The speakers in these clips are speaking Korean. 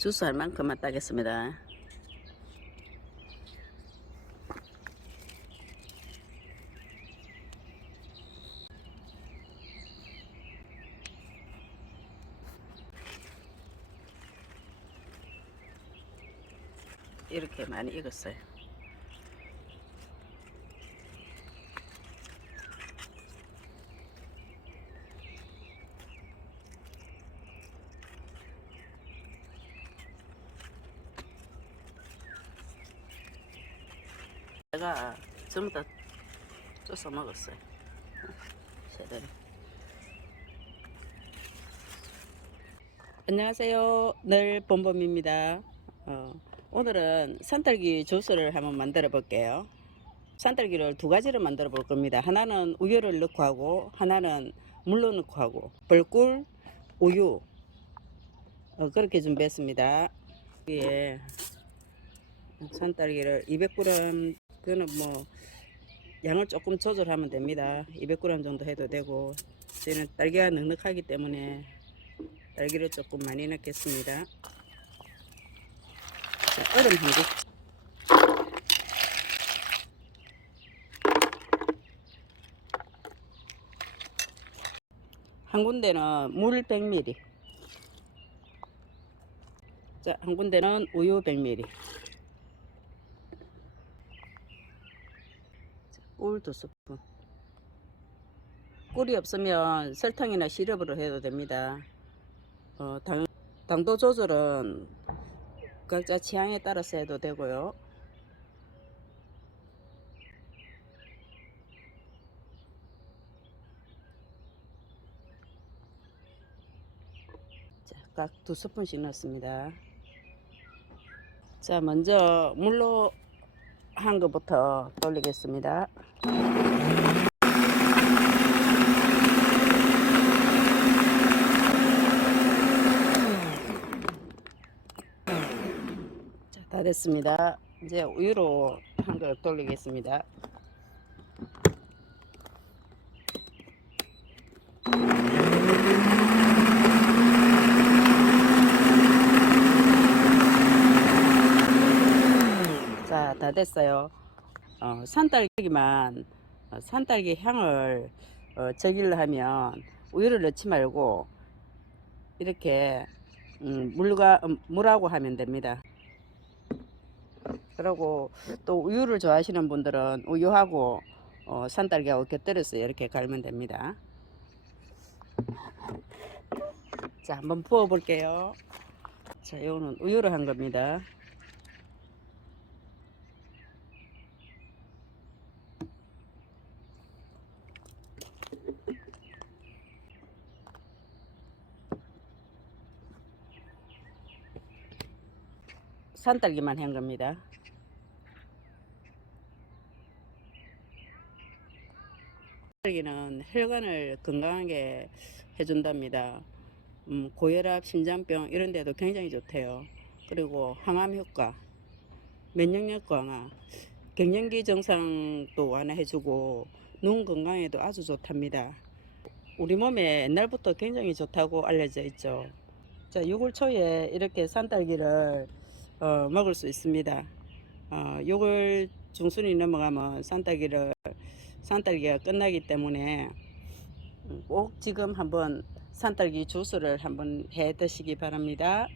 주스 할 만큼만 따겠습니다. 이렇게 많이 익었어요. 제가 전부 다 쪄서 먹었어요. 제대로. 안녕하세요. 늘 봄봄입니다. 어, 오늘은 산딸기 주스를 한번 만들어 볼게요. 산딸기를 두 가지를 만들어 볼 겁니다. 하나는 우유를 넣고 하고, 하나는 물로 넣고 하고, 벌꿀, 우유. 어, 그렇게 준비했습니다. 위에 산딸기를 200g, 그거는 뭐, 양을 조금 조절하면 됩니다. 200g 정도 해도 되고, 저는 딸기가 넉넉하기 때문에 딸기를 조금 많이 넣겠습니다. 자, 얼음 한 개. 한 군데는 물 100ml. 자, 한 군데는 우유 100ml. 꿀 두 스푼. 꿀이 없으면 설탕이나 시럽으로 해도 됩니다. 어, 당, 당도 조절은 각자 취향에 따라서 해도 되고요. 자, 각두 스푼씩 넣습니다. 자, 먼저 물로 한 것부터 돌리겠습니다. 자, 다 됐습니다. 이제 우유로 한 걸 돌리겠습니다. 자, 다 됐어요. 어, 산딸기만 어, 산딸기 향을 어, 즐기려 하면 우유를 넣지 말고 이렇게 음, 물과 음, 물하고 하면 됩니다. 그리고 또 우유를 좋아하시는 분들은 우유하고 어, 산딸기하고 곁들여서 이렇게 갈면 됩니다. 자, 한번 부어 볼게요. 자, 이거는 우유로 한 겁니다. 산딸기만 한 겁니다. 산딸기는 혈관을 건강하게 해준답니다. 음, 고혈압, 심장병 이런 데도 굉장히 좋대요. 그리고 항암 효과, 면역력 강화, 갱년기 증상도 완화해주고 눈 건강에도 아주 좋답니다. 우리 몸에 옛날부터 굉장히 좋다고 알려져 있죠. 자, 6월 초에 이렇게 산딸기를 어, 먹을 수 있습니다. 어, 6월 중순이 넘어가면 산딸기를 산딸기가 끝나기 때문에 꼭 지금 한번 산딸기 주스를 한번 해 드시기 바랍니다.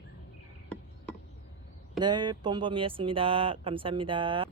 늘 봄봄이었습니다. 감사합니다.